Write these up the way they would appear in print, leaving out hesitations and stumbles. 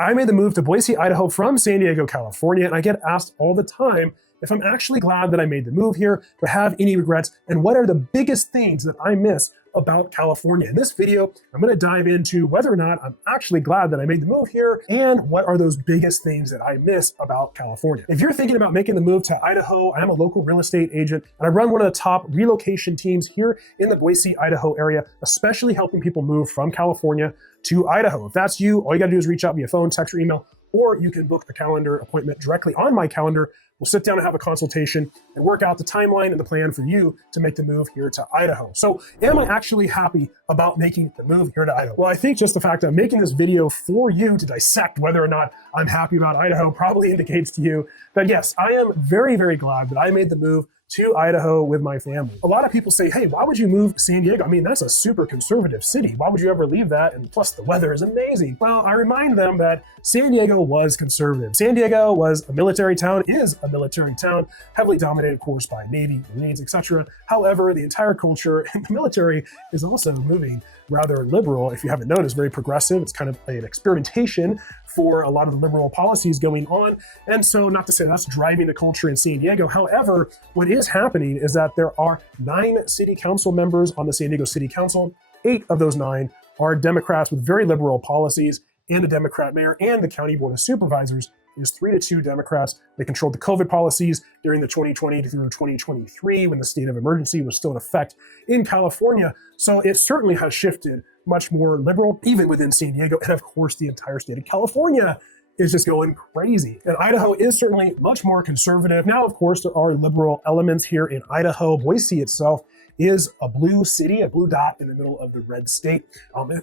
I made the move to Boise, Idaho from San Diego, California, and I get asked all the time if I'm actually glad that I made the move here, or have any regrets, and what are the biggest things that I miss about California. In this video, I'm going to dive into whether or not I'm actually glad that I made the move here, and what are those biggest things that I miss about California. If you're thinking about making the move to Idaho, I'm a local real estate agent, and I run one of the top relocation teams here in the Boise, Idaho area, especially helping people move from California to Idaho. If that's you, all you got to do is reach out via phone, text, or email, or you can book a calendar appointment directly on my calendar. We'll sit down and have a consultation and work out the timeline and the plan for you to make the move here to Idaho. So am I actually happy about making the move here to Idaho? Well, I think just the fact that I'm making this video for you to dissect whether or not I'm happy about Idaho probably indicates to you that yes, I am very, very glad that I made the move to Idaho with my family. A lot of people say, hey, why would you move to San Diego? I mean, that's a super conservative city. Why would you ever leave that? And plus the weather is amazing. Well, I remind them that San Diego was conservative. San Diego was a military town, is a military town, heavily dominated, of course, by Navy, Marines, etc. However, the entire culture in the military is also moving rather liberal. If you haven't noticed, very progressive. It's kind of an experimentation for a lot of the liberal policies going on. And so not to say that's driving the culture in San Diego. However, what is happening is that there are 9 city council members on the San Diego City Council. 8 of those 9 are Democrats with very liberal policies, and the Democrat mayor and the county board of supervisors is 3-2 Democrats. They controlled the COVID policies during the 2020 through 2023 when the state of emergency was still in effect in California. So it certainly has shifted much more liberal, even within San Diego. And of course, the entire state of California is just going crazy. And Idaho is certainly much more conservative. Now, of course, there are liberal elements here in Idaho. Boise itself is a blue city, a blue dot in the middle of the red state.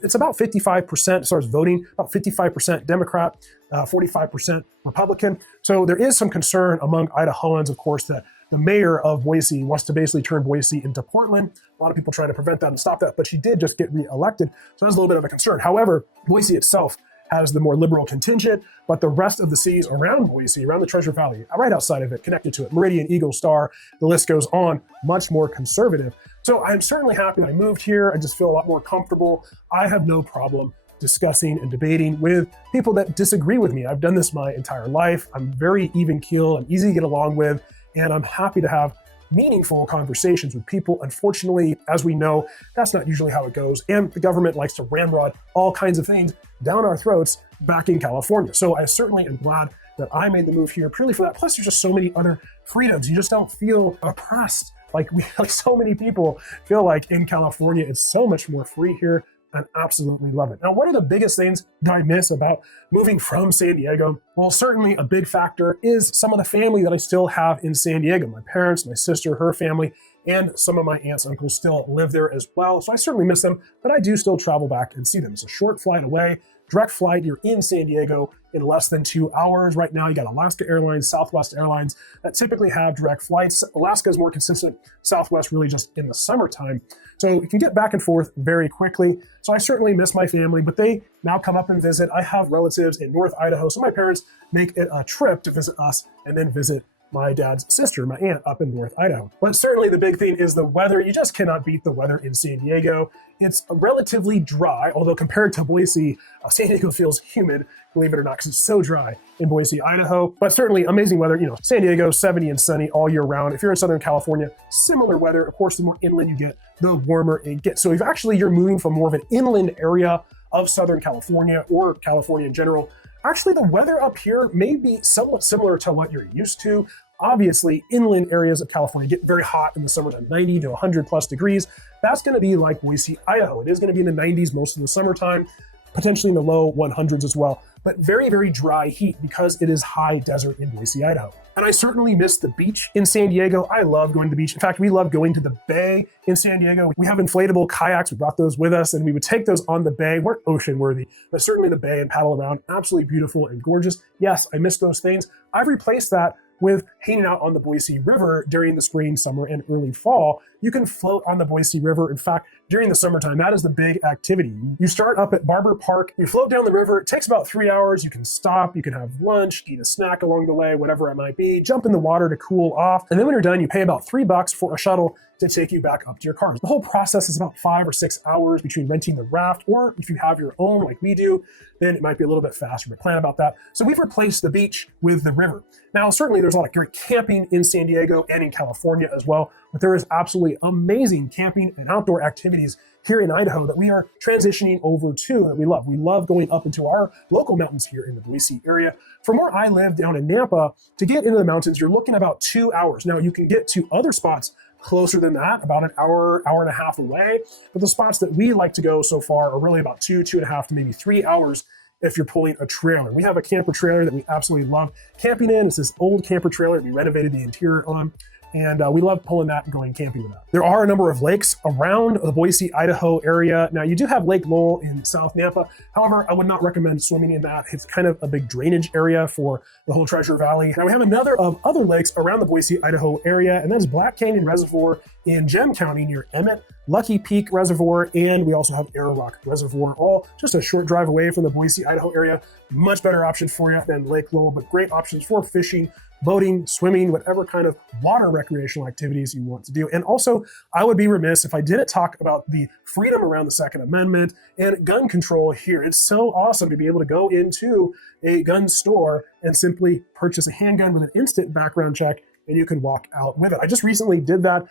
It's about 55% as far as voting, about 55% Democrat, 45% Republican. So there is some concern among Idahoans, of course, that the mayor of Boise wants to basically turn Boise into Portland. A lot of people trying to prevent that and stop that, but she did just get reelected. So that's a little bit of a concern. However, Boise itself has the more liberal contingent, but the rest of the cities around Boise, around the Treasure Valley, right outside of it, connected to it, Meridian, Eagle, Star, the list goes on, much more conservative. So I'm certainly happy that I moved here. I just feel a lot more comfortable. I have no problem discussing and debating with people that disagree with me. I've done this my entire life. I'm very even keel. I'm easy to get along with, and I'm happy to have meaningful conversations with people. Unfortunately, as we know, that's not usually how it goes. And the government likes to ramrod all kinds of things down our throats back in California. So I certainly am glad that I made the move here purely for that. Plus, there's just so many other freedoms. You just don't feel oppressed like so many people feel like in California. It's so much more free here. I absolutely love it. Now, what are the biggest things that I miss about moving from San Diego? Well, certainly a big factor is some of the family that I still have in San Diego. My parents, my sister, her family, and some of my aunts and uncles still live there as well. So I certainly miss them, but I do still travel back and see them. It's a short flight away, direct flight. You're in San Diego in less than 2 hours. Right now, you got Alaska Airlines, Southwest Airlines that typically have direct flights. Alaska is more consistent. Southwest really just in the summertime. So you can get back and forth very quickly. So I certainly miss my family, but they now come up and visit. I have relatives in North Idaho. So my parents make it a trip to visit us and then visit my dad's sister, my aunt, up in North Idaho. But certainly the big thing is the weather. You just cannot beat the weather in San Diego. It's relatively dry, although compared to Boise, San Diego feels humid, believe it or not, because it's so dry in Boise, Idaho. But certainly amazing weather. You know, San Diego, 70 and sunny all year round. If you're in Southern California, similar weather. Of course, the more inland you get, the warmer it gets. So if actually you're moving from more of an inland area of Southern California or California in general, actually the weather up here may be somewhat similar to what you're used to. Obviously, inland areas of California get very hot in the summertime, 90 to 100 plus degrees. That's going to be like Boise, Idaho. It is going to be in the 90s most of the summertime, potentially in the low 100s as well, but very, very dry heat because it is high desert in Boise, Idaho. And I certainly miss the beach in San Diego. I love going to the beach. In fact, we love going to the bay in San Diego. We have inflatable kayaks. We brought those with us and we would take those on the bay. We're ocean worthy, but certainly the bay and paddle around. Absolutely beautiful and gorgeous. Yes, I miss those things. I've replaced that with hanging out on the Boise River during the spring, summer, and early fall. you can float on the Boise River. In fact, during the summertime, that is the big activity. You start up at Barber Park, you float down the river. It takes about 3 hours. You can stop, you can have lunch, eat a snack along the way, whatever it might be, jump in the water to cool off. And then when you're done, you pay about $3 for a shuttle to take you back up to your car. The whole process is about 5 or 6 hours between renting the raft, or if you have your own like we do, then it might be a little bit faster, but plan about that. So we've replaced the beach with the river. Now, certainly there's a lot of great camping in San Diego and in California as well, but there is absolutely amazing camping and outdoor activities here in Idaho that we are transitioning over to that we love. We love going up into our local mountains here in the Boise area. From where I live down in Nampa, to get into the mountains, you're looking about 2 hours. Now, you can get to other spots closer than that, about an hour, hour and a half away. But the spots that we like to go so far are really about 2.5 to maybe 3 hours if you're pulling a trailer. We have a camper trailer that we absolutely love camping in. It's this old camper trailer we renovated the interior on. And we love pulling that and going camping with that. There are a number of lakes around the Boise, Idaho area. Now, you do have Lake Lowell in South Nampa. However, I would not recommend swimming in that. It's kind of a big drainage area for the whole Treasure Valley. Now, we have another of other lakes around the Boise, Idaho area, and that's Black Canyon Reservoir in Gem County near Emmett, Lucky Peak Reservoir, and we also have Arrow Rock Reservoir, all just a short drive away from the Boise, Idaho area. Much better option for you than Lake Lowell, but great options for fishing, boating, swimming, whatever kind of water recreational activities you want to do. And also, I would be remiss if I didn't talk about the freedom around the Second Amendment and gun control here. It's so awesome to be able to go into a gun store and simply purchase a handgun with an instant background check, and you can walk out with it. I just recently did that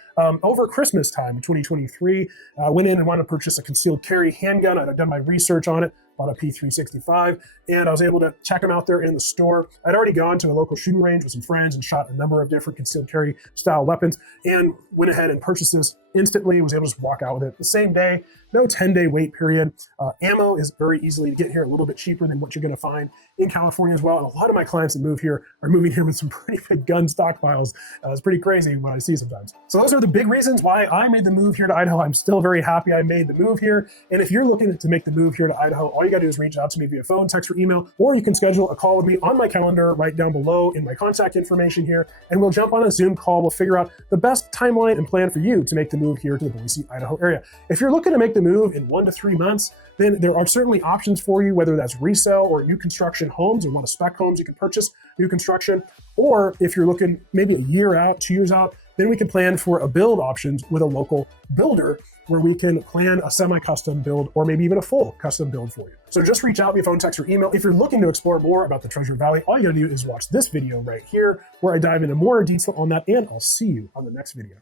over Christmas time, 2023. Went in and wanted to purchase a concealed carry handgun. I'd done my research on it, bought a P365, and I was able to check them out there in the store. I'd already gone to a local shooting range with some friends and shot a number of different concealed carry style weapons, and went ahead and purchased this instantly, was able to just walk out with it the same day. No 10-day wait period. Ammo is very easily to get here, a little bit cheaper than what you're going to find in California as well. And a lot of my clients that move here are moving here with some pretty big gun stockpiles. It's pretty crazy what I see sometimes. So those are the big reasons why I made the move here to Idaho. I'm still very happy I made the move here. And if you're looking to make the move here to Idaho, all you got to do is reach out to me via phone, text, or email, or you can schedule a call with me on my calendar right down below in my contact information here, and we'll jump on a Zoom call. We'll figure out the best timeline and plan for you to make the move here to the Boise, Idaho area. If you're looking to make the move in 1 to 3 months, then there are certainly options for you, whether that's resale or new construction homes, or one of spec homes you can purchase new construction. Or if you're looking maybe a year out, 2 years out, then we can plan for a build options with a local builder where we can plan a semi-custom build or maybe even a full custom build for you. So just reach out via phone, text, or email. If you're looking to explore more about the Treasure Valley, all you gotta do is watch this video right here where I dive into more detail on that, and I'll see you on the next video.